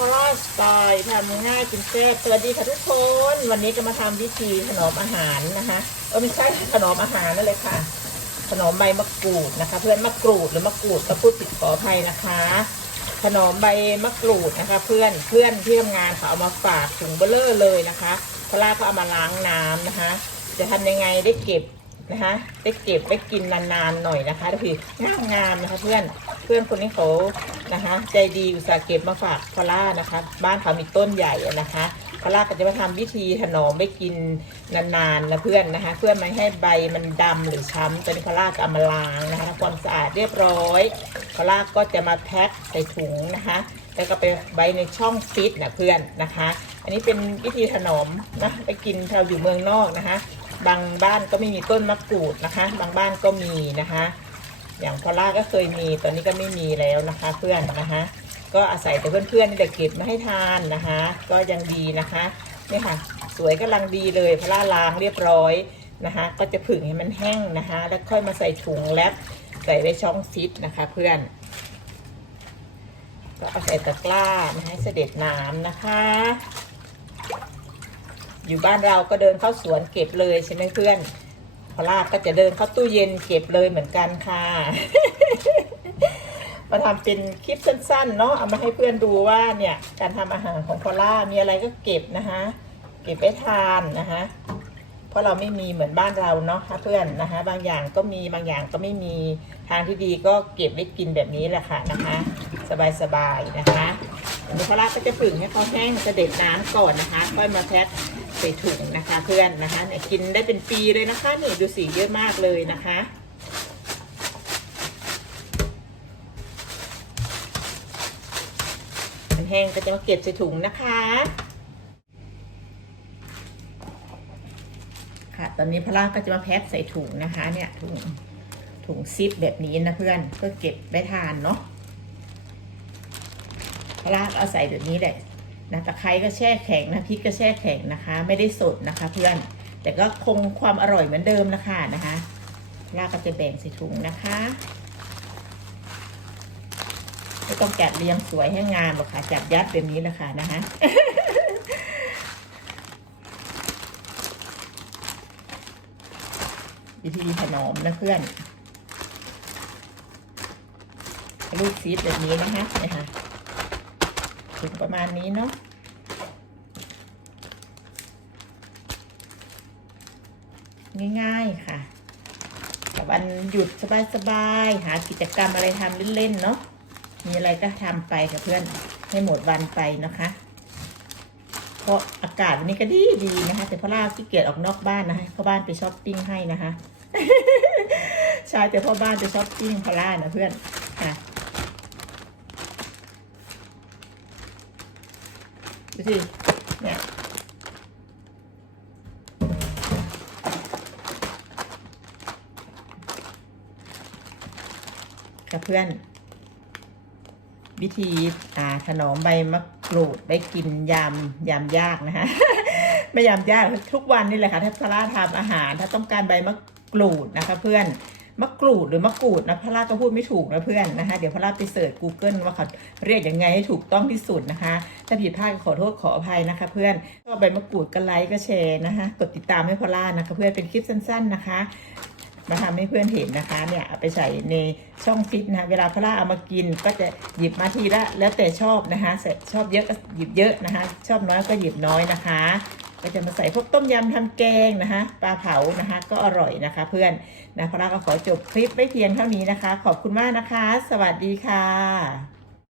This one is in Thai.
อร่าสไตล์ทำง่ายกินแซ่บสวัสดีค่ะทุกคน วันนี้จะมาทำวิธีถนอมอาหารนะคะ เออไม่ใช่ถนอมอาหารนั่นเลยค่ะ ถนอมใบมะกรูดนะคะ เพื่อนมะกรูดหรือมะกรูดก็พูดผิดขออภัยนะคะ ถนอมใบมะกรูดนะคะ เพื่อนเพื่อนที่ทำงานเขาเอามาฝากถุงเบลเลอร์เลยนะคะพลาก็เอามาล้างน้ำนะคะ จะทำยังไงได้เก็บนะคะ ได้เก็บไว้กินนานๆหน่อยนะคะทุกทีงามงามๆนะคะเพื่อน เพื่อนคนนี้เขานะคะ ใจดีอุตส่าห์เก็บมาฝากพล่านะคะ บ้านเขามีต้นใหญ่นะคะพล่าก็จะมาทำวิธีถนอมไว้กินนานๆนะเพื่อนนะคะ เพื่อไม่ให้ใบมันดำหรือช้ำตอนนี้พล่าก็เอามาล้างนะคะทำความสะอาดเรียบร้อยพล่าก็จะมาแพ็คใส่ถุงนะคะแล้วก็ไปไว้ในช่องฟิตนะเพื่อนนะคะ อันนี้เป็นวิธีถนอมนะไปกินเราอยู่เมืองนอกนะคะ บางบ้านก็ไม่มีต้นมะกรูดนะคะ บางบ้านก็มีนะคะ อย่างพอล่าก็เคยมี ตอนนี้ก็ไม่มีแล้วนะคะ เพื่อนนะคะ ก็อาศัยแต่เพื่อนๆนี่แหละเก็บมาให้ทานนะคะ ก็ยังดีนะคะนี่ค่ะ สวยกำลังดีเลยพอล่าล้างเรียบร้อยนะคะ ก็จะผึ่งให้มันแห้งนะคะ แล้วค่อยมาใส่ถุงแรปใส่ไว้ช่องฟิตนะคะ เพื่อน ก็เอาใส่ตะกร้านะให้เสด็จน้ำนะคะ อยู่บ้านเราก็เดินเข้าสวนเก็บเลยใช่ไหมเพื่อน พอลาบก็จะเดินเข้าตู้เย็นเก็บเลยเหมือนกันค่ะ มาทำเป็นคลิปสั้นๆเนาะเอามาให้เพื่อนดูว่าเนี่ยการทำอาหารของพอล่ามีอะไรก็เก็บนะคะ เก็บไว้ทานนะคะเพราะเราไม่มีเหมือนบ้านเราเนาะค่ะเพื่อนนะคะ บางอย่างก็มีบางอย่างก็ไม่มีทางที่ดีก็เก็บไว้กินแบบนี้แหละค่ะนะคะ สบายๆนะคะอันนี้พอลาก็จะผึ่งให้เขาแห้งเสด็จน้ำก่อนนะคะ ค่อยมาแพ็ค ใส่ถุงนะคะเพื่อนนะคะเนี่ยกินได้เป็นปีเลยนะคะนี่ดูสีเยอะมากเลยนะคะมันแห้งก็จะมาเก็บใส่ถุงนะคะ ค่ะตอนนี้พราก็จะมาแพ็คใส่ถุงนะคะเนี่ยถุงถุงซิปแบบนี้นะเพื่อนเพื่อเก็บไว้ทานเนาะพราก็เอาใส่แบบนี้แหละ นะตะไคร้ก็แช่แข็งนะพริกก็แช่แข็งนะคะ ไม่ได้สดนะคะ เพื่อนแต่ก็คงความอร่อยเหมือนเดิมนะคะนะคะพราก็จะแบ่งใส่ถุงนะคะไม่ต้องจัดเรียงสวยให้งามหรอกค่ะจัดยัดแบบนี้แหละค่ะนะคะวิธีถนอมนะเพื่อนลูกซีดแบบนี้นะคะนี่ยค่ะ ถึงประมาณนี้เนาะง่ายๆค่ะแต่วันหยุดสบายๆหากิจกรรมอะไรทำเล่นๆเนาะมีอะไรก็ทำไปกับเพื่อนให้หมดวันไปนะคะ เพราะอากาศวันนี้ก็ดีดีนะคะ แต่พระราขี้เกียจออกนอกบ้านนะคะเข้าบ้านไปช้อปปิ้งให้นะคะใช่แต่พ่อบ้านไปช้อปปิ้งพระรานะเพื่อนค่ะ ดูสิเนี่ยกับเพื่อน วิธีอ่าถนอมใบมะกรูดได้กินยามยามยากนะคะไม่ยามยากทุกวันนี่แหละค่ะถ้าพระราทำอาหาร ถ้าต้องการใบมะกรูดนะคะ เพื่อน มะกรูดหรือมะกรูดนะพระราก็พูดไม่ถูกนะเพื่อนนะคะ เดี๋ยวพระราไปเสิร์ช Google ว่าเขาเรียกยังไงให้ถูกต้องที่สุดนะคะ ถ้าผิดพลาดก็ขอโทษขออภัยนะคะ เพื่อนก็ใบมะกรูดก็ไลค์ก็แชร์นะคะกดติดตามให้พระรานะคะ เพื่อนเป็นคลิปสั้น ๆนะคะมาทำให้เพื่อนเห็นนะคะเนี่ยเอาไปใส่ในช่องฟิตนะคะเวลาพระราเอามากินก็จะหยิบมาทีละแล้วแต่ชอบนะคะชอบเยอะก็หยิบเยอะนะคะ ชอบน้อยก็หยิบน้อยนะคะ ก็จะมาใส่พวกต้มยำทำแกงนะคะปลาเผานะคะ ก็อร่อยนะคะ เพื่อนนะพระราก็ขอจบคลิปไว้เพียงเท่านี้นะคะ ขอบคุณมากนะคะ สวัสดีค่ะ